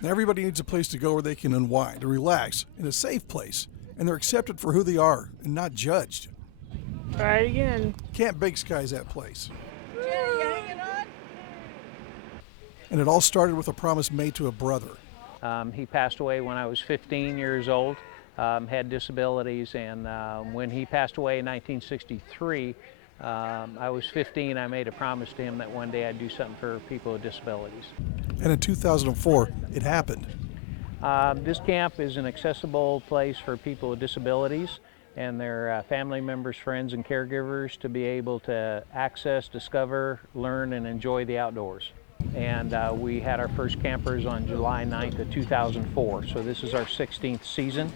Now, everybody needs a place to go where they can unwind and relax in a safe place, and they're accepted for who they are and not judged. Try it again. Camp Big Sky's that place. Jenny, you hanging on? And it all started with a promise made to a brother. He passed away when I was 15 years old, had disabilities, and when he passed away in 1963, I was 15. I made a promise to him that one day I'd do something for people with disabilities. And in 2004, it happened. This camp is an accessible place for people with disabilities and their family members, friends, and caregivers to be able to access, discover, learn, and enjoy the outdoors. And we had our first campers on July 9th of 2004, so this is our 16th season.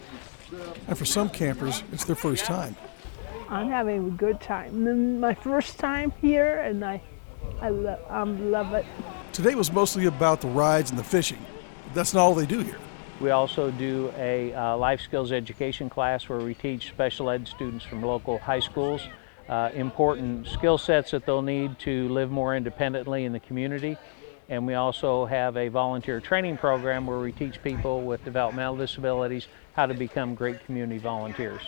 And for some campers, it's their first time. I'm having a good time. This is my first time here, and I love it. Today was mostly about the rides and the fishing, but that's not all they do here. We also do a life skills education class where we teach special ed students from local high schools important skill sets that they'll need to live more independently in the community. And we also have a volunteer training program where we teach people with developmental disabilities how to become great community volunteers.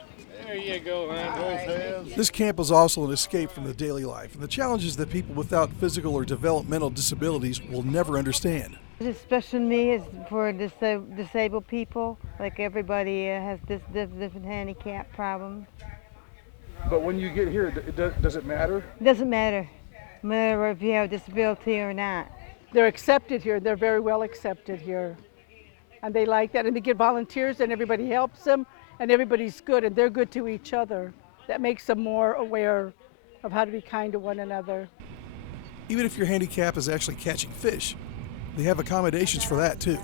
There you go, man. This camp is also an escape from the daily life and the challenges that people without physical or developmental disabilities will never understand. It's special needs for disabled people, like everybody has different handicap problems. But when you get here, does it matter? It doesn't matter if you have a disability or not. They're accepted here. They're very well accepted here. And they like that. And they get volunteers and everybody helps them and everybody's good and they're good to each other. That makes them more aware of how to be kind to one another. Even if your handicap is actually catching fish, they have accommodations for that too.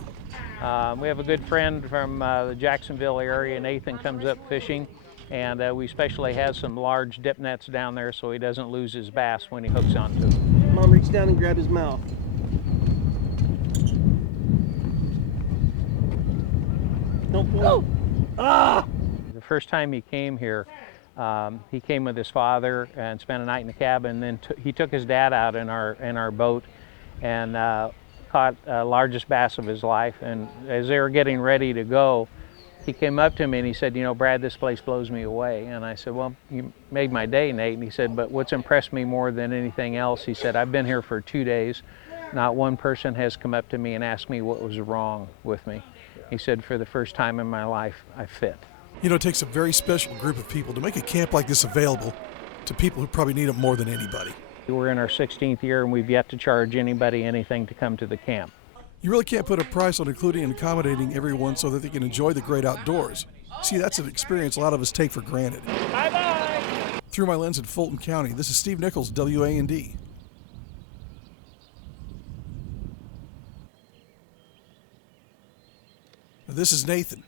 We have a good friend from the Jacksonville area. Nathan comes up fishing, and we especially have some large dip nets down there so he doesn't lose his bass when he hooks onto them. Mom, reach down and grab his mouth. Don't pull. Oh. Ah! The first time he came here, he came with his father and spent a night in the cabin. Then he took his dad out in our boat and caught the largest bass of his life. And as they were getting ready to go, he came up to me and he said, "You know, Brad, this place blows me away." And I said, "Well, you made my day, Nate." And he said, "But what's impressed me more than anything else," he said, "I've been here for 2 days. Not one person has come up to me and asked me what was wrong with me." He said, "For the first time in my life, I fit." You know, it takes a very special group of people to make a camp like this available to people who probably need it more than anybody. We're in our 16th year and we've yet to charge anybody anything to come to the camp. You really can't put a price on including and accommodating everyone so that they can enjoy the great outdoors. See, that's an experience a lot of us take for granted. Bye-bye! Through my lens in Fulton County, this is Steve Nichols, WAND. Now, this is Nathan.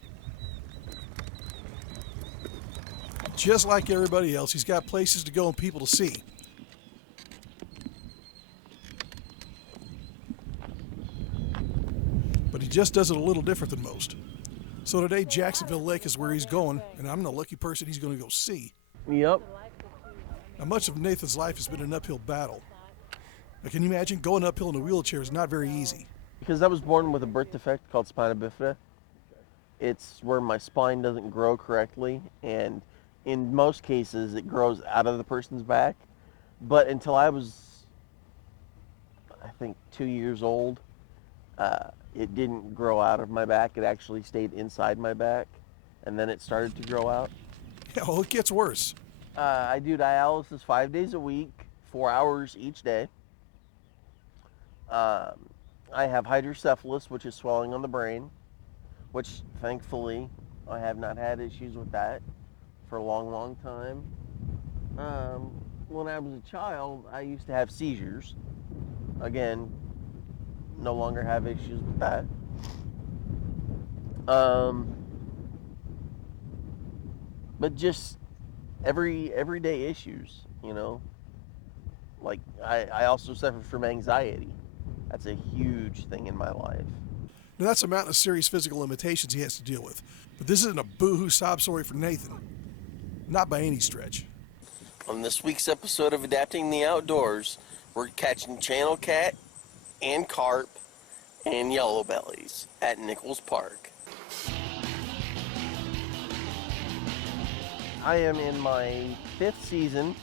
Just like everybody else, he's got places to go and people to see. But he just does it a little different than most. So today, Jacksonville Lake is where he's going, and I'm the lucky person he's going to go see. Yep. Now, much of Nathan's life has been an uphill battle. Now, can you imagine going uphill in a wheelchair is not very easy? Because I was born with a birth defect called spina bifida. It's where my spine doesn't grow correctly, and in most cases it grows out of the person's back. But until I was, I think, 2 years old, it didn't grow out of my back. It actually stayed inside my back, and then it started to grow out. Yeah, well, it gets worse. I do dialysis 5 days a week, 4 hours each day. I have hydrocephalus, which is swelling on the brain, which thankfully I have not had issues with that for a long, long time. When I was a child, I used to have seizures. Again, no longer have issues with that. But just everyday issues, you know. Like I also suffer from anxiety. That's a huge thing in my life. Now, that's a mountain of serious physical limitations he has to deal with. But this isn't a boo-hoo sob story for Nathan. Not by any stretch. On this week's episode of Adapting the Outdoors, we're catching channel cat and carp and yellow bellies at Nichols Park. I am in my 5th season.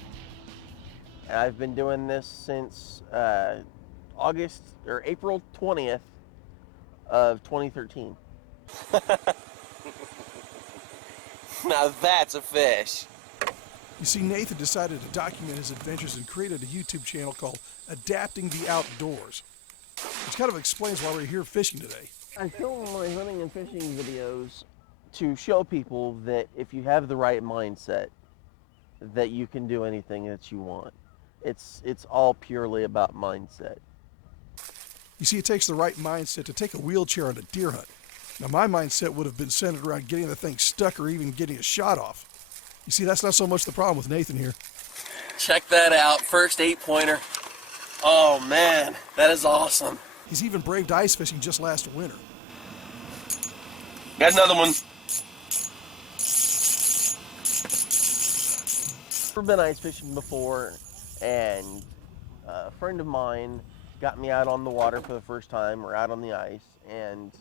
I've been doing this since April 20th of 2013. Now that's a fish. You see, Nathan decided to document his adventures and created a YouTube channel called Adapting the Outdoors, which kind of explains why we're here fishing today. I film my hunting and fishing videos to show people that if you have the right mindset, that you can do anything that you want. It's all purely about mindset. You see, it takes the right mindset to take a wheelchair on a deer hunt. Now, my mindset would have been centered around getting the thing stuck or even getting a shot off. You see, that's not so much the problem with Nathan here. Check that out, first 8-pointer. Oh man, that is awesome. He's even braved ice fishing just last winter. Got another one. Never been ice fishing before, and a friend of mine got me out on the water for the first time, or out on the ice, and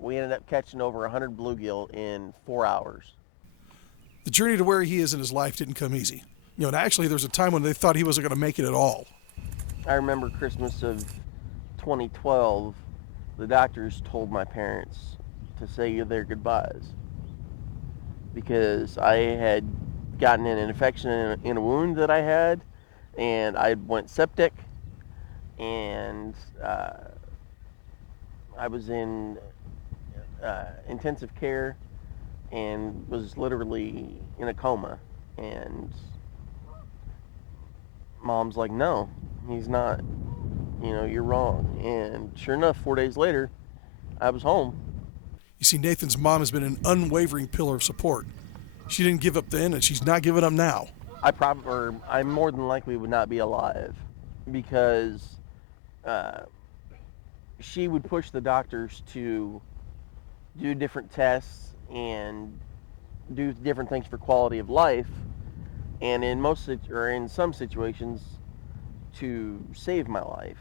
we ended up catching over 100 bluegill in 4 hours. The journey to where he is in his life didn't come easy. You know, and actually there's a time when they thought he wasn't going to make it at all. I remember Christmas of 2012, the doctors told my parents to say their goodbyes because I had gotten an infection in a wound that I had, and I went septic, and I was in intensive care and was literally in a coma, and Mom's like, no, he's not, you're wrong. And sure enough, 4 days later, I was home. You see, Nathan's mom has been an unwavering pillar of support. She didn't give up then, and she's not giving up now. I more than likely would not be alive because she would push the doctors to do different tests and do different things for quality of life, and in some situations to save my life.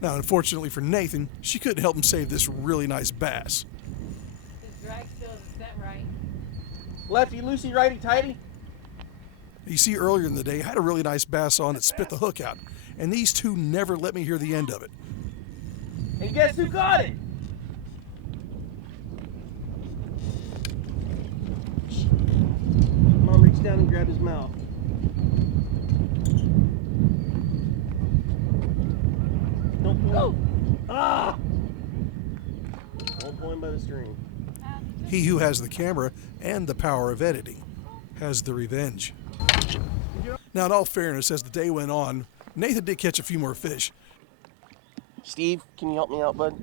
Now, unfortunately for Nathan, she couldn't help him save this really nice bass. His drag still isn't set right. Lefty loosey, righty tighty. You see, earlier in the day, I had a really nice bass on that spit the hook out, and these two never let me hear the end of it. And guess who got it? Mom reached down and grabbed his mouth. Don't pull him. Ah! Don't pull him by the string. He who has the camera and the power of editing has the revenge. Now, in all fairness, as the day went on, Nathan did catch a few more fish, Steve, can you help me out, bud?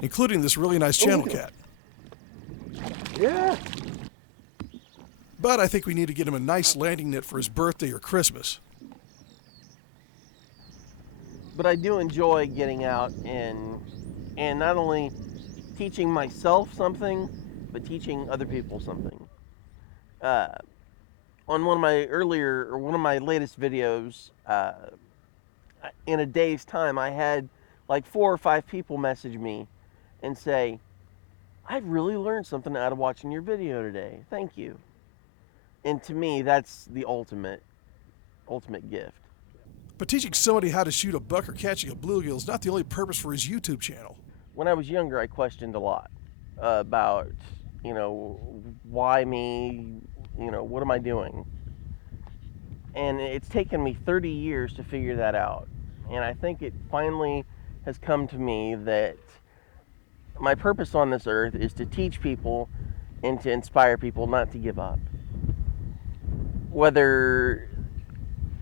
including this really nice channel cat. Yeah! But I think we need to get him a nice landing net for his birthday or Christmas. But I do enjoy getting out and not only teaching myself something, but teaching other people something. On one of my latest videos, in a day's time, I had like 4 or 5 people message me and say, "I've really learned something out of watching your video today. Thank you." And to me, that's the ultimate gift. But teaching somebody how to shoot a buck or catching a bluegill is not the only purpose for his YouTube channel. When I was younger, I questioned a lot about, why me, what am I doing? And it's taken me 30 years to figure that out. And I think it finally has come to me that my purpose on this earth is to teach people and to inspire people not to give up. Whether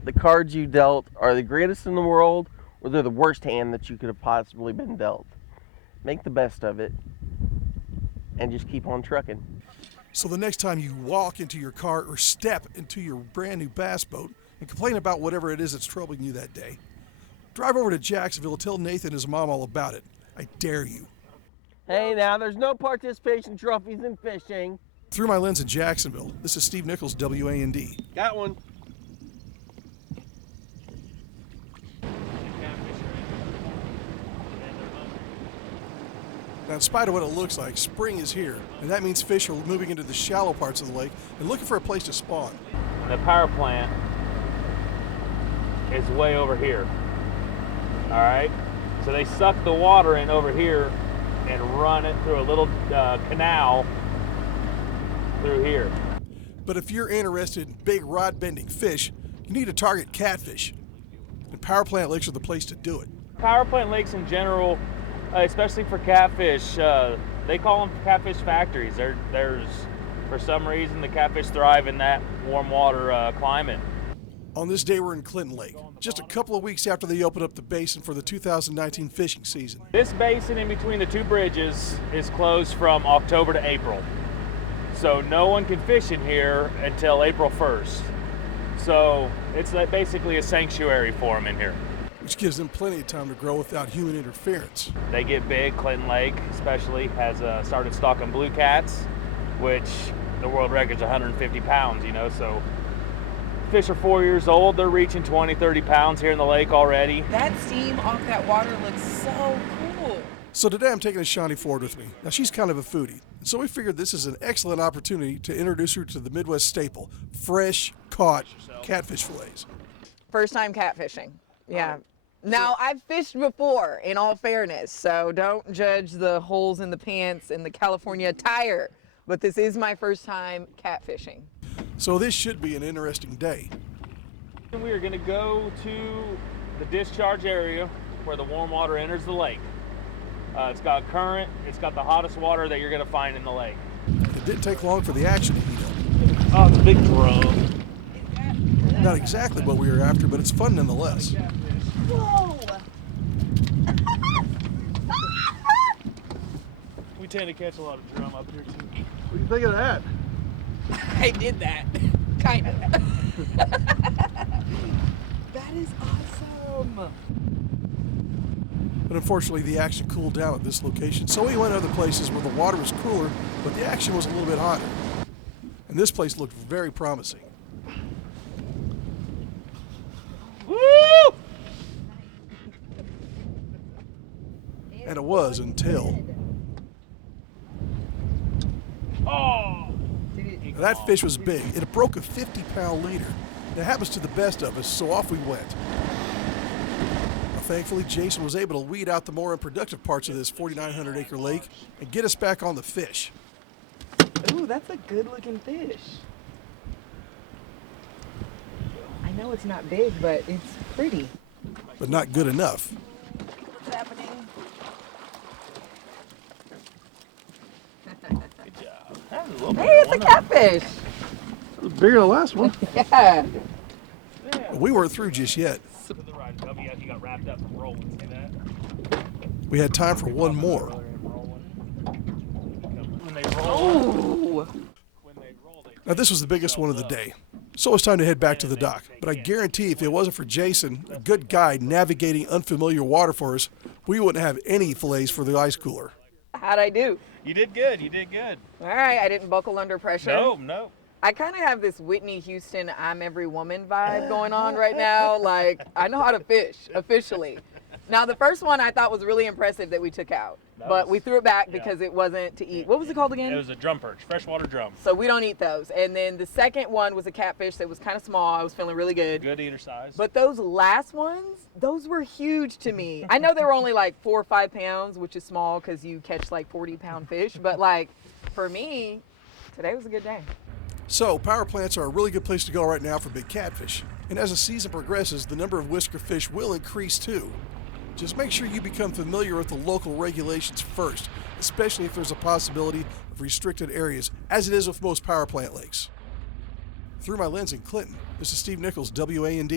the cards you dealt are the greatest in the world or they're the worst hand that you could have possibly been dealt, make the best of it and just keep on trucking. So the next time you walk into your car or step into your brand new bass boat and complain about whatever it is that's troubling you that day, drive over to Jacksonville and tell Nathan and his mom all about it. I dare you. Hey now, there's no participation trophies in fishing. Through my lens in Jacksonville, this is Steve Nichols, WAND. Got one. Now, in spite of what it looks like, spring is here, and that means fish are moving into the shallow parts of the lake and looking for a place to spawn. The power plant is way over here. All right, so they suck the water in over here and run it through a little canal through here. But if you're interested in big rod-bending fish, you need to target catfish. And power plant lakes are the place to do it. Power plant lakes in general, especially for catfish, they call them catfish factories. There's, for some reason, the catfish thrive in that warm water climate. On this day, we're in Clinton Lake, just a couple of weeks after they open up the basin for the 2019 fishing season. This basin in between the two bridges is closed from October to April. So no one can fish in here until April 1st. So it's basically a sanctuary for them in here. Which gives them plenty of time to grow without human interference. They get big. Clinton Lake especially has started stocking blue cats, which the world record's 150 pounds, you know, so fish are 4 years old. They're reaching 20, 30 pounds here in the lake already. That steam off that water looks so cool. So today I'm taking Shawnee Ford with me. Now she's kind of a foodie, so we figured this is an excellent opportunity to introduce her to the Midwest staple, fresh caught catfish fillets. First time catfishing, yeah. Now, I've fished before, in all fairness, so don't judge the holes in the pants and the California attire, but this is my first time catfishing. So this should be an interesting day. We are going to go to the discharge area where the warm water enters the lake. It's got current, it's got the hottest water that you're going to find in the lake. It didn't take long for the action to heat up. Oh, it's a big drum. Not exactly what we were after, but it's fun nonetheless. Whoa! We tend to catch a lot of drum up here too. What do you think of that? I did that, kind of. That is awesome. But unfortunately, the action cooled down at this location, so we went other places where the water was cooler, but the action was a little bit hotter. And this place looked very promising. Woo! And it was until... Oh! Now, that fish was big. It broke a 50-pound leader. It happens to the best of us, so off we went. Now, thankfully, Jason was able to weed out the more unproductive parts of this 4,900-acre lake and get us back on the fish. Ooh, that's a good-looking fish. I know it's not big, but it's pretty. But not good enough. What's happening? Good job. That was a little Hey, bit it's a catfish. It was bigger than the last one. Yeah. But we weren't through just yet. To the right. He got wrapped up and rolling. See that? We had time for one more. When they roll, Ooh. Now, this was the biggest one of the day, so it's time to head back to the dock. But I guarantee if it wasn't for Jason, a good guide navigating unfamiliar water for us, we wouldn't have any fillets for the ice cooler. How'd I do? you did good. You did good. All right, I didn't buckle under pressure. No. I kind of have this Whitney Houston I'm every woman vibe going on right now. Like, I know how to fish, officially. Now, the first one I thought was really impressive that we took out, but we threw it back because it wasn't to eat. What was it called again? It was a drum perch, freshwater drum. So we don't eat those. And then the second one was a catfish that was kind of small. I was feeling really good. Good eater size. But those last ones, those were huge to me. I know they were only like 4 or 5 pounds, which is small because you catch like 40-pound fish. But like, for me, today was a good day. So, power plants are a really good place to go right now for big catfish. And as the season progresses, the number of whisker fish will increase too. Just make sure you become familiar with the local regulations first, especially if there's a possibility of restricted areas, as it is with most power plant lakes. Through my lens in Clinton, this is Steve Nichols, WAND.